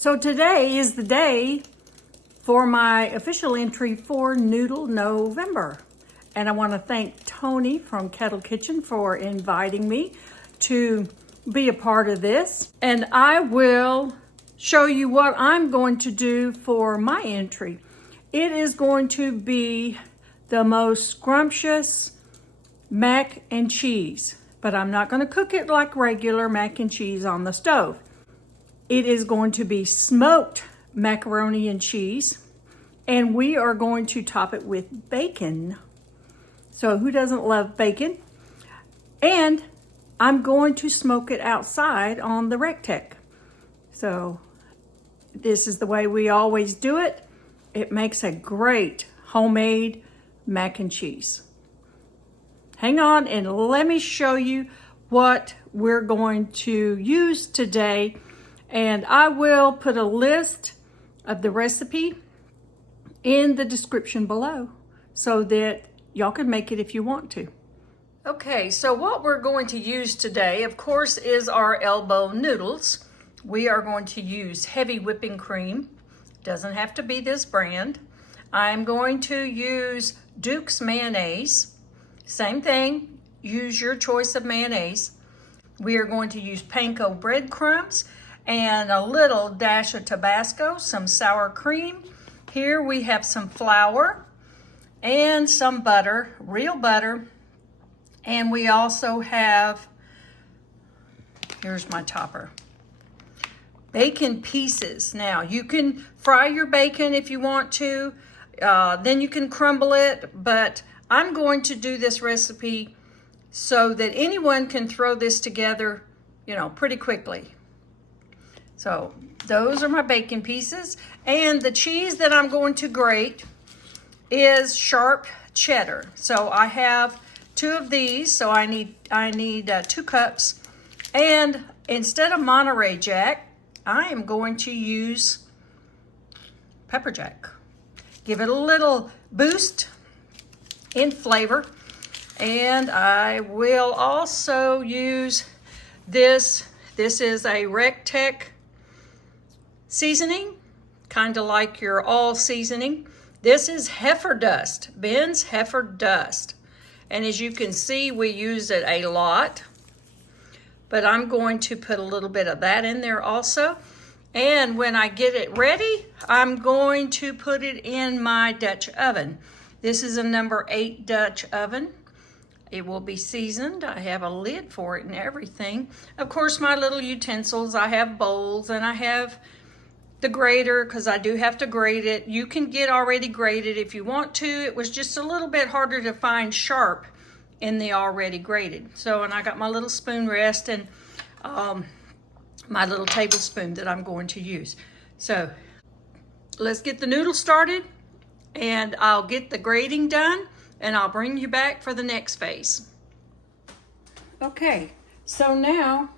So today is the day for my official entry for Noodle November. And I want to thank Tony from Kettle Kitchen for inviting me to be a part of this. And I will show you what I'm going to do for my entry. It is going to be the most scrumptious mac and cheese, but I'm not going to cook it like regular mac and cheese on the stove. It is going to be smoked macaroni and cheese, and we are going to top it with bacon. So who doesn't love bacon? And I'm going to smoke it outside on the Rectech. So this is the way we always do it. It makes a great homemade mac and cheese. Hang on and let me show you what we're going to use today. And I will put a list of the recipe in the description below so that y'all can make it if you want to. Okay, so what we're going to use today, of course, is our Elbow Noodles. We are going to use heavy whipping cream. Doesn't have to be this brand. I'm going to use Duke's mayonnaise. Same thing, use your choice of mayonnaise. We are going to use Panko breadcrumbs and a little dash of Tabasco, some sour cream. Here we have some flour and some butter, real butter. And we also have, here's my topper, bacon pieces. Now you can fry your bacon if you want to, then you can crumble it, but I'm going to do this recipe so that anyone can throw this together, pretty quickly. So those are my bacon pieces. And the cheese that I'm going to grate is sharp cheddar. So I have 2 of these, so I need 2 cups. And instead of Monterey Jack, I am going to use pepper jack. Give it a little boost in flavor. And I will also use this. This is a Rectech seasoning, kind of like your all seasoning. This is heifer dust, Ben's heifer dust. And as you can see, we use it a lot, but I'm going to put a little bit of that in there also. And when I get it ready, I'm going to put it in my Dutch oven. This is a number 8 Dutch oven. It will be seasoned. I have a lid for it and everything. Of course, my little utensils, I have bowls and I have the grater because I do have to grate it. You can get already grated if you want to. It was just a little bit harder to find sharp in the already grated. So, and I got my little spoon rest and my little tablespoon that I'm going to use. So let's get the noodles started and I'll get the grating done and I'll bring you back for the next phase. Okay, so now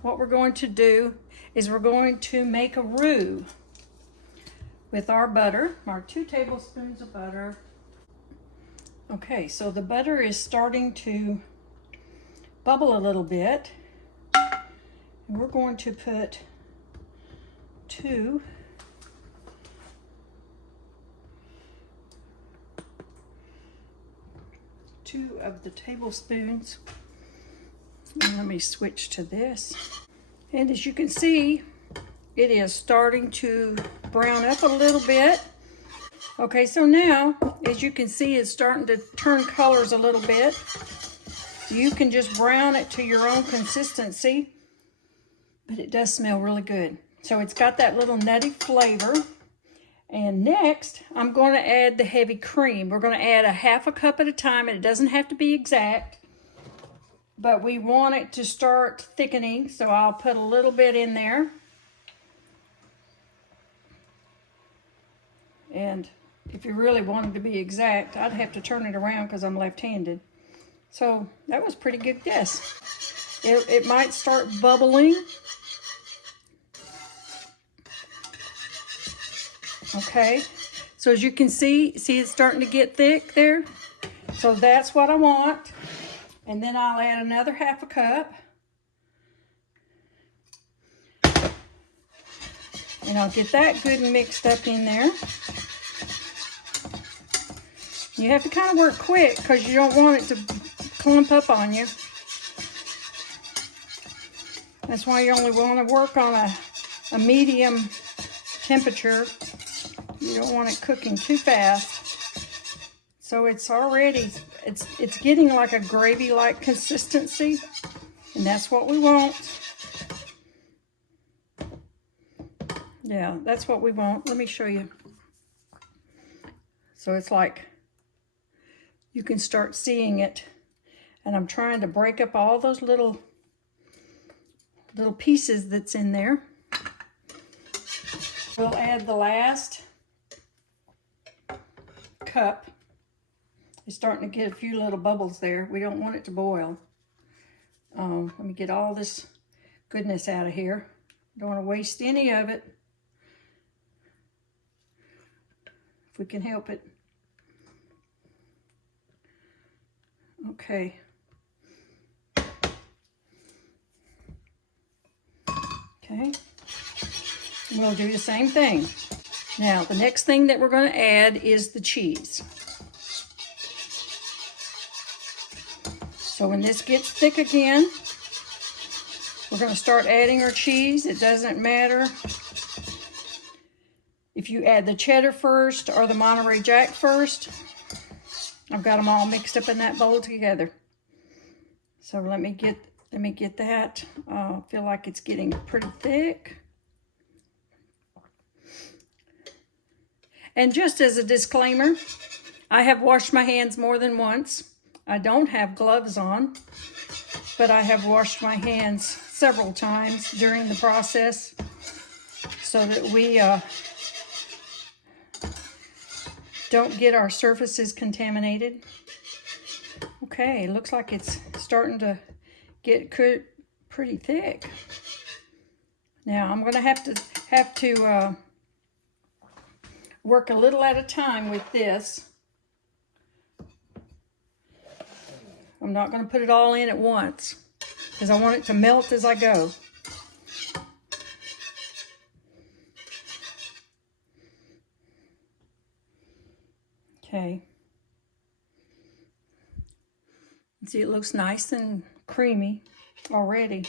what we're going to do is we're going to make a roux with our butter, our 2 tablespoons of butter. Okay, so the butter is starting to bubble a little bit. And we're going to put 2 of the tablespoons. And let me switch to this. And as you can see, it is starting to brown up a little bit. Okay, so now, as you can see, it's starting to turn colors a little bit. You can just brown it to your own consistency, but it does smell really good. So it's got that little nutty flavor. And next, I'm going to add the heavy cream. We're going to add a 1/2 cup at a time, and it doesn't have to be exact. But we want it to start thickening, so I'll put a little bit in there. And if you really wanted to be exact, I'd have to turn it around because I'm left-handed. So that was a pretty good guess. It might start bubbling. Okay, so as you can see it's starting to get thick there. So that's what I want. And then I'll add another 1/2 cup. And I'll get that good and mixed up in there. You have to kind of work quick because you don't want it to clump up on you. That's why you only want to work on a medium temperature. You don't want it cooking too fast. So it's already, it's getting like a gravy-like consistency, and that's what we want. Yeah, that's what we want. Let me show you. So it's like, you can start seeing it. And I'm trying to break up all those little pieces that's in there. We'll add the last cup. It's starting to get a few little bubbles there. We don't want it to boil. Let me get all this goodness out of here. Don't want to waste any of it. If we can help it. Okay. Okay. We'll do the same thing. Now, the next thing that we're going to add is the cheese. So when this gets thick again, we're going to start adding our cheese. It doesn't matter if you add the cheddar first or the Monterey Jack first. I've got them all mixed up in that bowl together. So let me get that. I feel like it's getting pretty thick. And just as a disclaimer, I have washed my hands more than once. I don't have gloves on, but I have washed my hands several times during the process so that we don't get our surfaces contaminated. Okay, looks like it's starting to get pretty thick. Now I'm going to have to work a little at a time with this. I'm not going to put it all in at once because I want it to melt as I go. Okay. See, it looks nice and creamy already.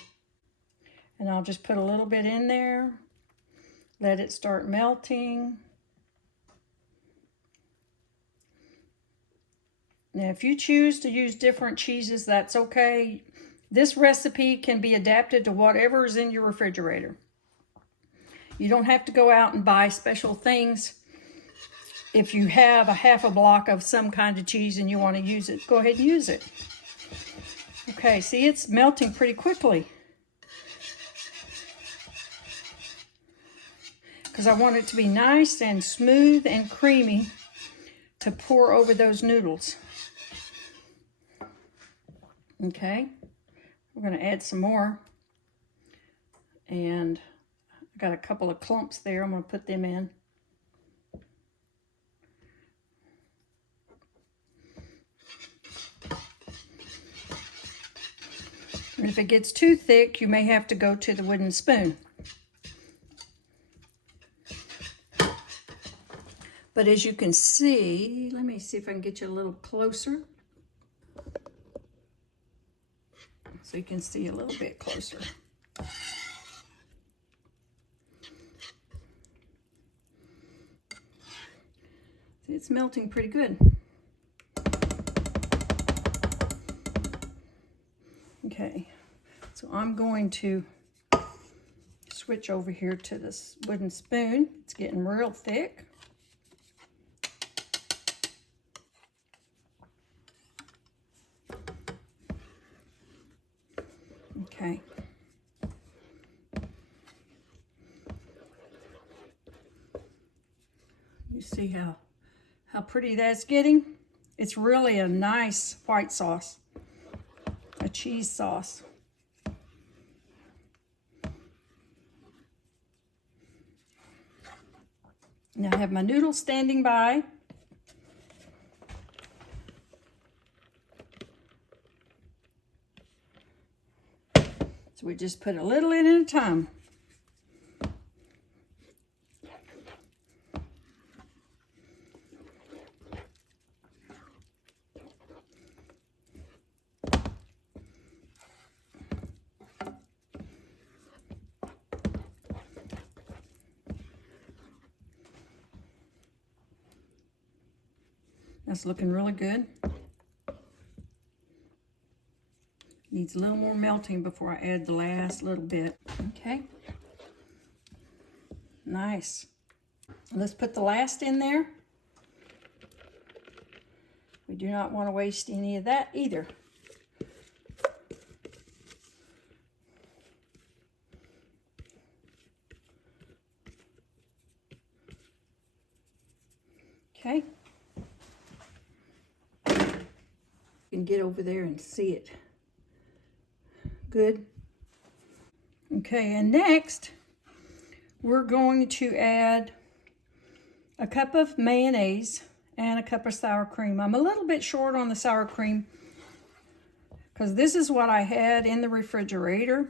And I'll just put a little bit in there, let it start melting. Now, if you choose to use different cheeses, that's okay. This recipe can be adapted to whatever is in your refrigerator. You don't have to go out and buy special things. If you have a half a block of some kind of cheese and you want to use it, go ahead and use it. Okay, see, it's melting pretty quickly. Because I want it to be nice and smooth and creamy to pour over those noodles. Okay, we're going to add some more. And I got a couple of clumps there. I'm going to put them in. And if it gets too thick, you may have to go to the wooden spoon. But as you can see, let me see if I can get you a little closer. So you can see a little bit closer. See, it's melting pretty good. Okay, so I'm going to switch over here to this wooden spoon. It's getting real thick. Okay. You see how pretty that's getting? It's really a nice white sauce, a cheese sauce. Now I have my noodles standing by. So we just put a little in at a time. That's looking really good. Needs a little more melting before I add the last little bit. Okay. Nice. Let's put the last in there. We do not want to waste any of that either. Okay. You can get over there and see it. Good. Okay, and next we're going to add a cup of mayonnaise and a cup of sour cream. I'm a little bit short on the sour cream because this is what I had in the refrigerator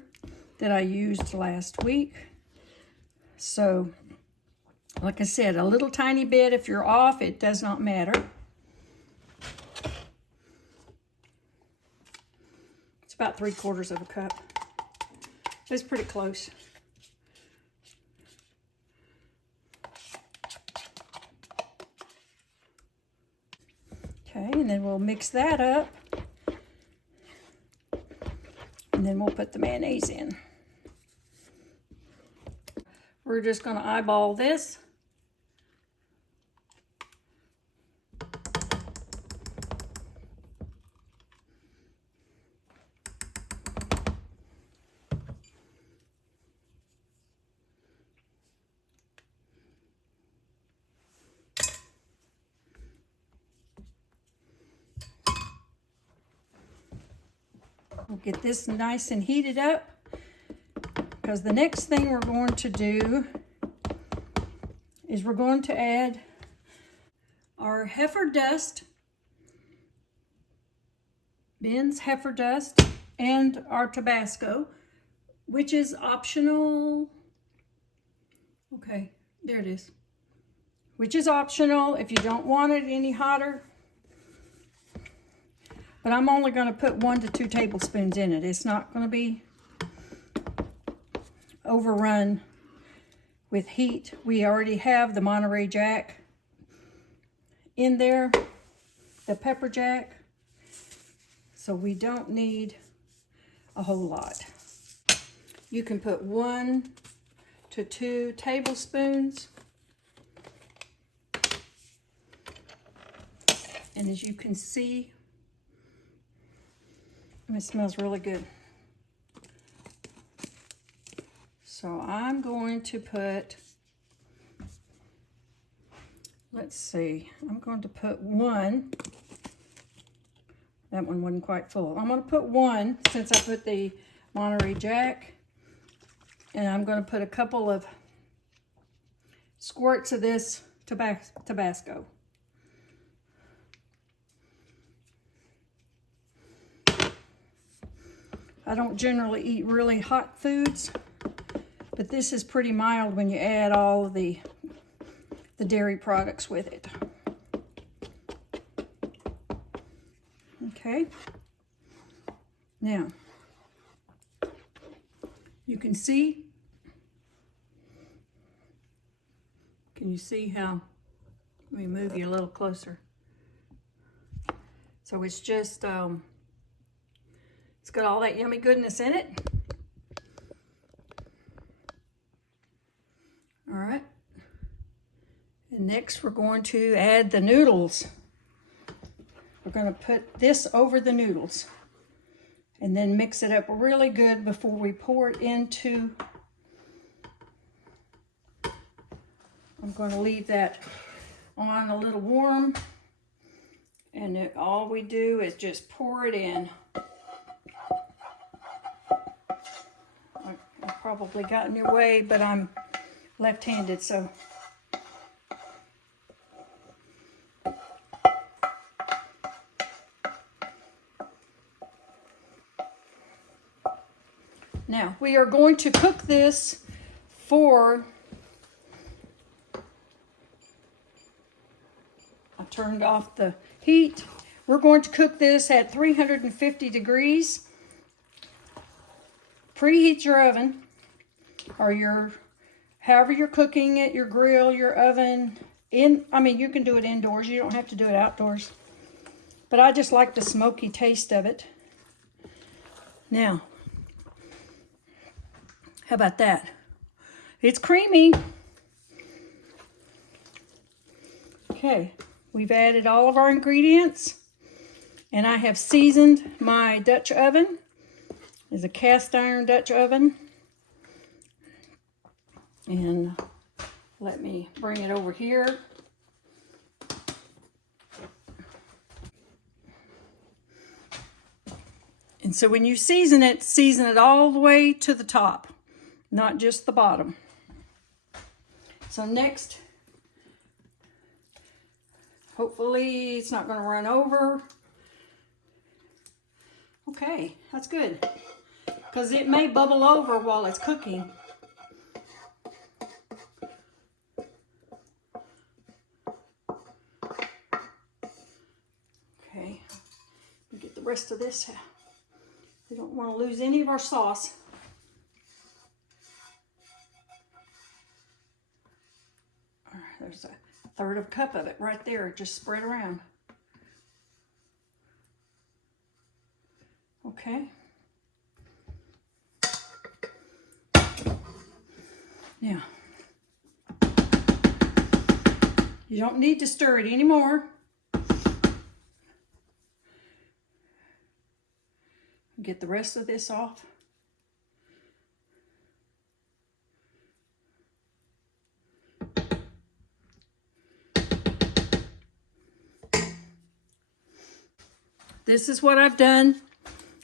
that I used last week. So, like I said, a little tiny bit. If you're off, it does not matter. It's about 3/4 of a cup. It's pretty close. Okay, and then we'll mix that up. And then we'll put the mayonnaise in. We're just going to eyeball this. We'll get this nice and heated up, because the next thing we're going to do is we're going to add our heifer dust, Ben's heifer dust, and our Tabasco, which is optional. Okay, there it is. Which is optional if you don't want it any hotter. But I'm only going to put 1 to 2 tablespoons in it. It's not going to be overrun with heat. We already have the Monterey Jack in there, the pepper jack, so we don't need a whole lot. You can put 1 to 2 tablespoons, and as you can see, it smells really good. So I'm going to put, let's see, I'm going to put 1. That one wasn't quite full. I'm going to put 1 since I put the Monterey Jack. And I'm going to put a couple of squirts of this Tabasco. I don't generally eat really hot foods, but this is pretty mild when you add all of the dairy products with it. Okay. Now, you can see, can you see how, let me move you a little closer. So it's just, it's got all that yummy goodness in it. All right. And next we're going to add the noodles. We're going to put this over the noodles and then mix it up really good before we pour it into. I'm going to leave that on a little warm, and all we do is just pour it in. I probably got in your way, but I'm left-handed, so. Now, we are going to cook this for, I turned off the heat. We're going to cook this at 350 degrees. Preheat your oven, or however you're cooking it, your grill, your oven, I mean, you can do it indoors. You don't have to do it outdoors. But I just like the smoky taste of it. Now, how about that? It's creamy. Okay, we've added all of our ingredients. And I have seasoned my Dutch oven. It's a cast iron Dutch oven. And let me bring it over here. And so when you season it all the way to the top, not just the bottom. So next, hopefully it's not going to run over. Okay, that's good, because it may bubble over while it's cooking. Okay, we get the rest of this. We don't want to lose any of our sauce. There's a third of a cup of it right there, just spread around. Okay. Now, you don't need to stir it anymore. Get the rest of this off. This is what I've done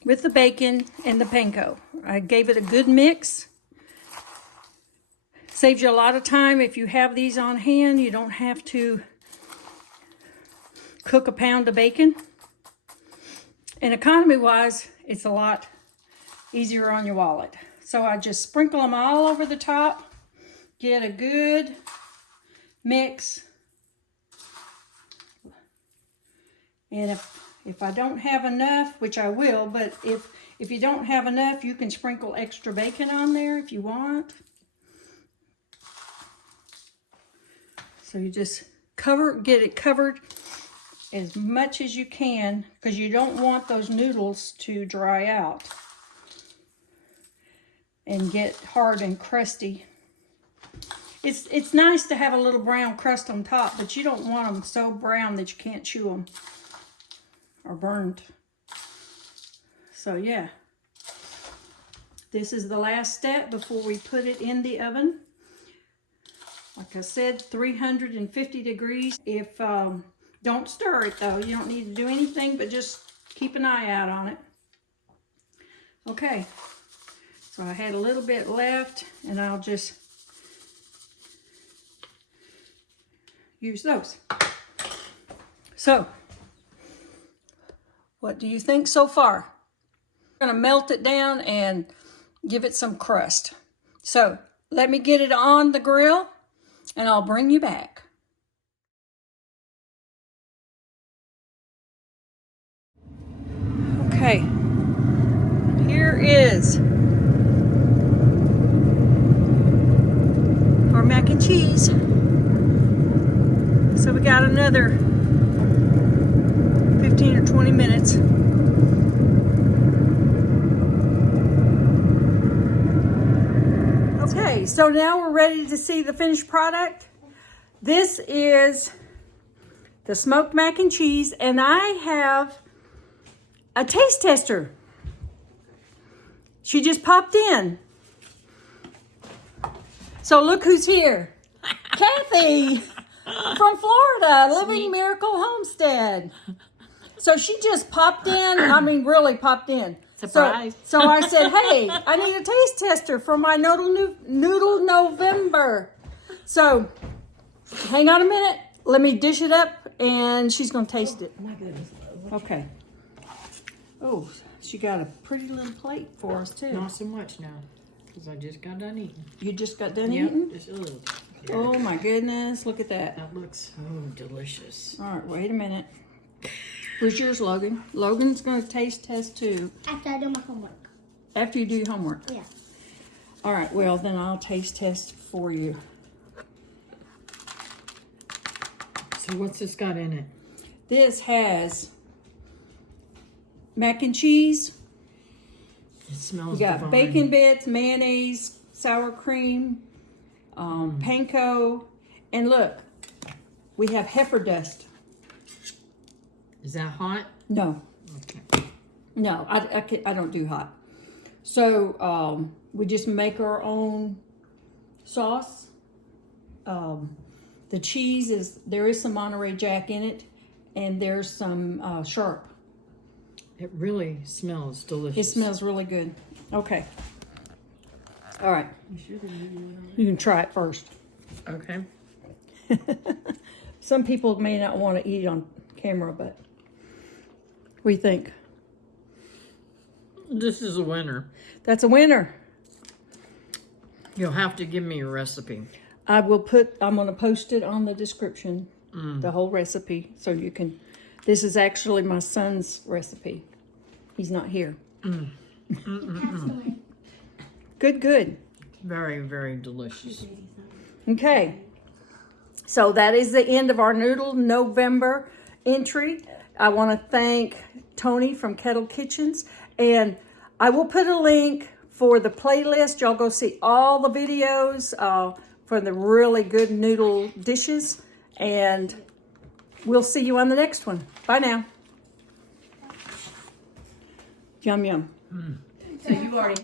with the bacon and the panko. I gave it a good mix. Saves you a lot of time if you have these on hand. You don't have to cook a pound of bacon. And economy-wise, it's a lot easier on your wallet. So I just sprinkle them all over the top. Get a good mix. And if I don't have enough, which I will, but if you don't have enough, you can sprinkle extra bacon on there if you want. So you just get it covered as much as you can, because you don't want those noodles to dry out and get hard and crusty. It's nice to have a little brown crust on top, but you don't want them so brown that you can't chew them or burned. So yeah, this is the last step before we put it in the oven. Like I said, 350 degrees. If don't stir it though. You don't need to do anything but just keep an eye out on it. Okay, so I had a little bit left, and I'll just use those. So, what do you think so far? I'm gonna melt it down and give it some crust. So, let me get it on the grill, and I'll bring you back. Okay, here is our mac and cheese. So we got another 15 or 20 minutes. Okay, so now we're ready to see the finished product. This is the smoked mac and cheese, and I have a taste tester. She just popped in. So look who's here. Kathy from Florida, Living Miracle Homestead. So she just popped in. I mean, really popped in. Surprise. So I said, hey, I need a taste tester for my Noodle November. So hang on a minute. Let me dish it up, and she's going to taste it. My goodness. Okay. Oh, she got a pretty little plate for us, too. Not so much now, because I just got done eating. You just got done Yep, eating? just a little. Yeah. Oh, my goodness. Look at that. That looks so delicious. All right, wait a minute. Where's yours, Logan? Logan's going to taste test, too. After I do my homework. After you do your homework? Yeah. All right, well, then I'll taste test for you. So what's this got in it? This has mac and cheese. It smells You got divine. bacon bits, mayonnaise, sour cream, panko, and look, we have heifer dust. Is that hot? No, Okay. no, I don't do hot. So we just make our own sauce. The cheese there is some Monterey Jack in it, and there's some sharp. It really smells delicious. It smells really good. Okay. All right. You can try it first. Okay. Some people may not want to eat it on camera, but what do you think? This is a winner. That's a winner. You'll have to give me a recipe. I'm going to post it on the description, the whole recipe, so you can, this is actually my son's recipe. He's not here. Good, good. Very, very delicious. Okay. So that is the end of our Noodle November entry. I want to thank Tony from Kettle Kitchens, and I will put a link for the playlist. Y'all go see all the videos for the really good noodle dishes, and we'll see you on the next one. Bye now. Yum, yum. So you've already